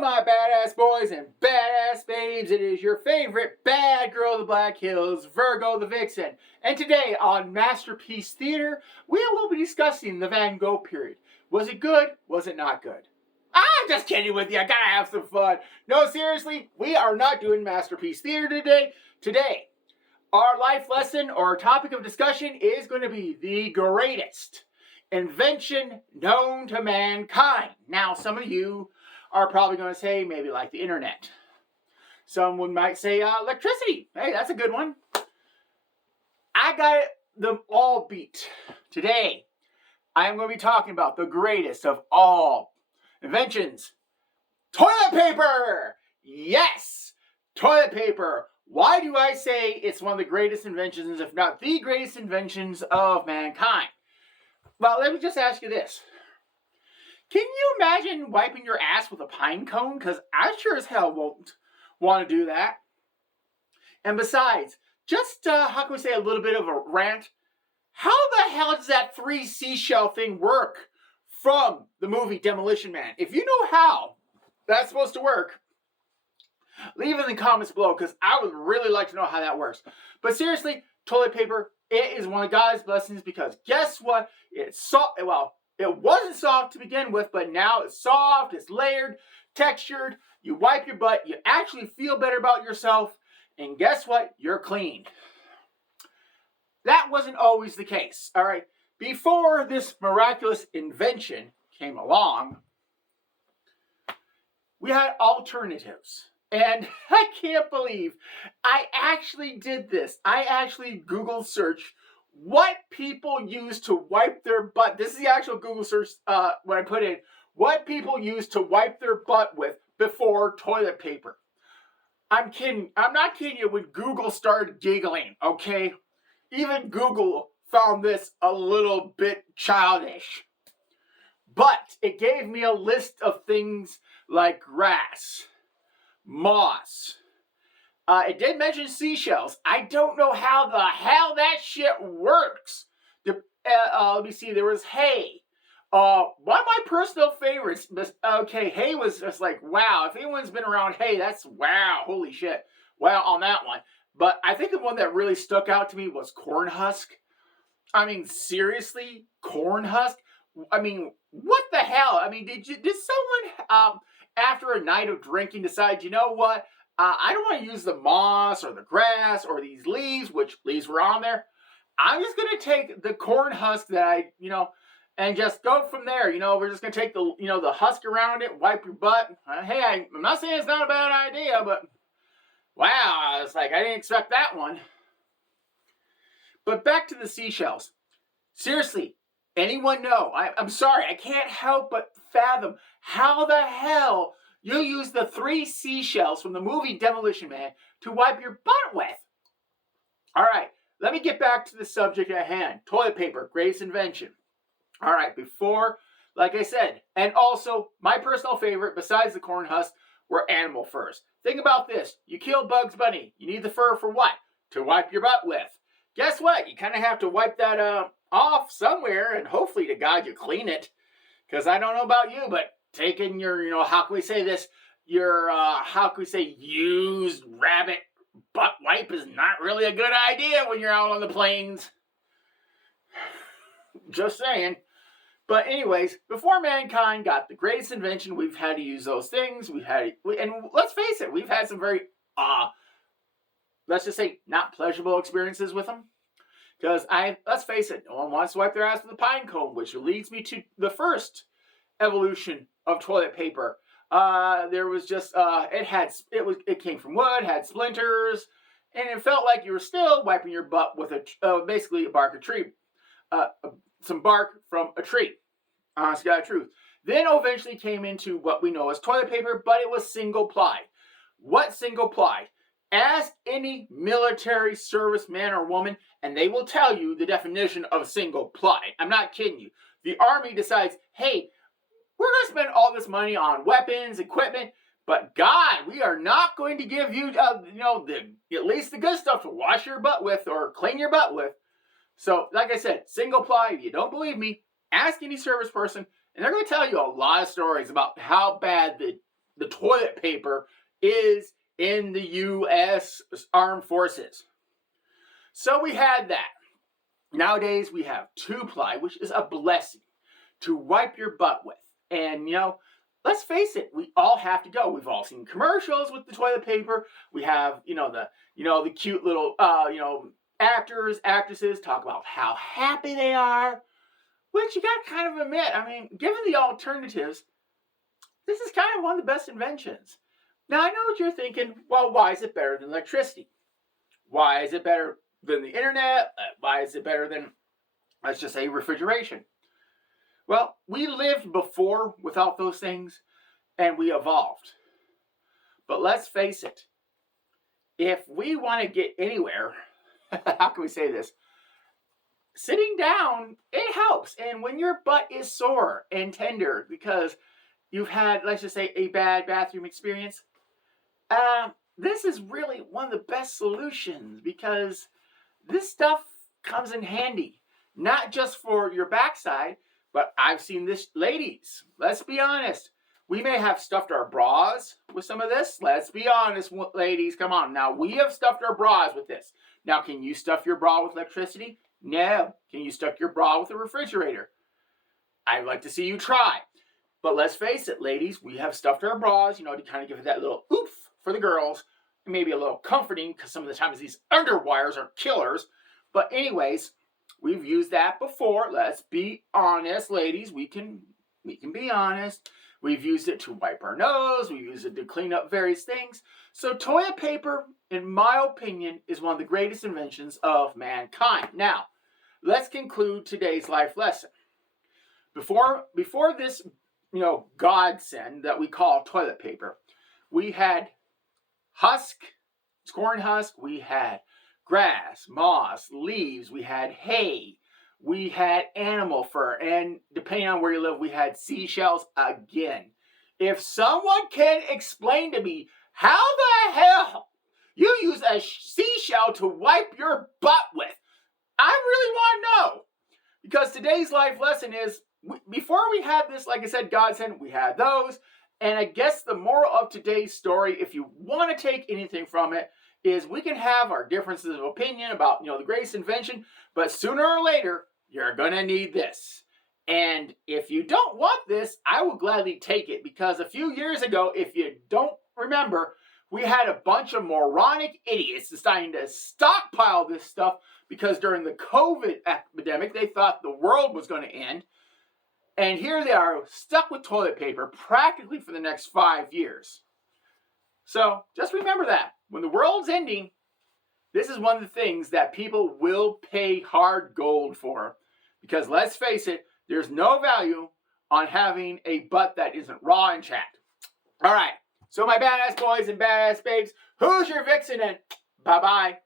my badass boys and badass babes, it is your favorite bad girl of the Black Hills, Virgo the Vixen. And today on Masterpiece Theater, we will be discussing the Van Gogh period. Was it good? Was it not good? I'm just kidding with you, I gotta have some fun. No, seriously, we are not doing Masterpiece Theater today. Today, our life lesson or topic of discussion is going to be the greatest invention known to mankind. Now, some of you are probably going to say maybe like the internet. Someone might say electricity. Hey, that's a good one. I got them all beat. Today, I am going to be talking about the greatest of all inventions. Toilet paper! Yes! Toilet paper. Why do I say it's one of the greatest inventions, if not the greatest inventions of mankind? Well, let me just ask you this. Can you imagine wiping your ass with a pine cone? Because I sure as hell won't want to do that. And besides, just, how can we say, a little bit of a rant. How the hell does that 3 seashell thing work from the movie Demolition Man? If you know how that's supposed to work, leave it in the comments below, because I would really like to know how that works. But seriously, toilet paper, it is one of God's blessings, because guess what? It's soft. Well, it wasn't soft to begin with, but now it's soft, it's layered, textured. You wipe your butt, you actually feel better about yourself, and guess what? You're clean. That wasn't always the case, all right? Before this miraculous invention came along, we had alternatives. And I can't believe I actually did this. I actually Google searched what people use to wipe their butt. This is the actual Google search when I put in what people use to wipe their butt with before toilet paper. I'm kidding. I'm not kidding you when Google started giggling, okay? Even Google found this a little bit childish. But it gave me a list of things like grass, moss. It did mention seashells. I don't know how the hell that shit works. Let me see. There was hay. One of my personal favorites. Okay, hay was just like, wow. If anyone's been around hay, that's wow. Holy shit. Wow on that one. But I think the one that really stuck out to me was corn husk. I mean, seriously? Corn husk? I mean, what the hell? I mean, did someone, after a night of drinking, decide, you know what? I don't want to use the moss or the grass or these leaves, which leaves were on there. I'm just going to take the corn husk that and just go from there. We're just going to take the husk around it, wipe your butt. Hey, I'm not saying it's not a bad idea, but wow, it's like I didn't expect that one. But back to the seashells. Seriously, anyone know? I'm sorry, I can't help but fathom how the hell you use the 3 seashells from the movie Demolition Man to wipe your butt with. All right, let me get back to the subject at hand. Toilet paper, greatest invention. All right, before, like I said, and also my personal favorite, besides the corn husk, were animal furs. Think about this. You kill Bugs Bunny. You need the fur for what? To wipe your butt with. Guess what? You kind of have to wipe that off somewhere, and hopefully to God you clean it. Because I don't know about you, but taking your, how can we say this? Your, how can we say, used rabbit butt wipe is not really a good idea when you're out on the plains. Just saying. But anyways, before mankind got the greatest invention, we've had to use those things. And let's face it, we've had some very, let's just say, not pleasurable experiences with them. Because let's face it, no one wants to wipe their ass with a pine cone, which leads me to the first evolution of toilet paper. There was just, it came from wood, had splinters, and it felt like you were still wiping your butt with basically a bark of tree. Some bark from a tree. Honest to God truth. Then eventually came into what we know as toilet paper, but it was single ply. What single ply? Ask any military service man or woman, and they will tell you the definition of single ply. I'm not kidding you. The Army decides, hey, we're going to spend all this money on weapons, equipment, but God, we are not going to give you, at least the good stuff to wash your butt with or clean your butt with. So, like I said, single ply. If you don't believe me, ask any service person, and they're going to tell you a lot of stories about how bad the toilet paper is in the U.S. Armed Forces. So we had that. Nowadays we have 2-ply, which is a blessing to wipe your butt with. And, let's face it, we all have to go. We've all seen commercials with the toilet paper. We have, the cute little, actors, actresses talk about how happy they are, which you got to kind of admit. I mean, given the alternatives, this is kind of one of the best inventions. Now, I know what you're thinking. Well, why is it better than electricity? Why is it better than the internet? Why is it better than, let's just say, refrigeration? Well, we lived before without those things, and we evolved. But let's face it, if we want to get anywhere, how can we say this? Sitting down, it helps. And when your butt is sore and tender because you've had, let's just say, a bad bathroom experience, this is really one of the best solutions because this stuff comes in handy, not just for your backside, but I've seen this, ladies, let's be honest. We may have stuffed our bras with some of this. Let's be honest, ladies, come on. Now, we have stuffed our bras with this. Now, can you stuff your bra with electricity? No. Can you stuff your bra with a refrigerator? I'd like to see you try. But let's face it, ladies, we have stuffed our bras, to kind of give it that little oomph for the girls. Maybe a little comforting because some of the times these underwires are killers. But anyways, we've used that before. Let's be honest, ladies. We can be honest. We've used it to wipe our nose. We've used it to clean up various things. So toilet paper, in my opinion, is one of the greatest inventions of mankind. Now, let's conclude today's life lesson. Before this, godsend that we call toilet paper, we had corn husk, we had grass, moss, leaves, we had hay, we had animal fur, and depending on where you live, we had seashells again. If someone can explain to me how the hell you use a seashell to wipe your butt with, I really want to know. Because today's life lesson is, before we had this, like I said, godsend, we had those. And I guess the moral of today's story, if you want to take anything from it, is we can have our differences of opinion about, the greatest invention, but sooner or later, you're going to need this. And if you don't want this, I will gladly take it because a few years ago, if you don't remember, we had a bunch of moronic idiots deciding to stockpile this stuff because during the COVID epidemic, they thought the world was going to end. And here they are stuck with toilet paper practically for the next 5 years. So just remember that. When the world's ending, this is one of the things that people will pay hard gold for. Because let's face it, there's no value on having a butt that isn't raw and chapped. All right. So my badass boys and badass babes, who's your vixen and bye-bye.